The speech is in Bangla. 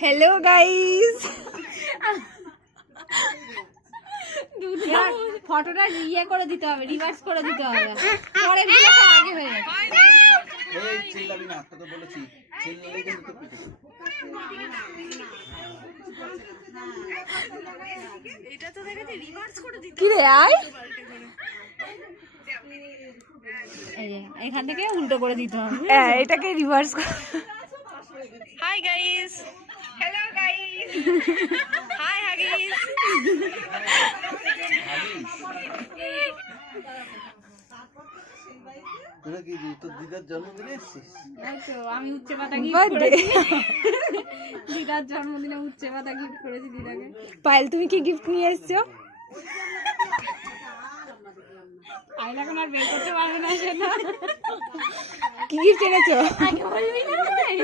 হ্যালো গাইস, ফটোটা ইয়ে করে দিতে হবে, রিভার্স করে দিতে হবে, পরে ভিডিওটা আগে হয়ে যাবে। এই চিল্লাবি না, তোকে বলেছি চিল্লালে কিন্তু তো পিটে দেব। এটা তো দেখেছি রিভার্স করে দিতে। কি রে আয়, এই যে এখান থেকে উল্টো করে দিতে হবে। হ্যাঁ এটাকে রিভার্স কর। Hi guys, hello guys, hi হাগিস। তোরা কি তোর দিদার জন্মদিনে এসেছিস? এই তো আমি উচ্চে পাতা গিফট করেছি দিদার জন্মদিনে, উচ্চে পাতা গিফট করেছি দিদাকে। পায়েল তুমি কি গিফট নিয়ে এসছো? আইলা এখন আর বের করতে পারবে না সেটা। কি গিফট এনেছো? আগে বলবি না। কোথায়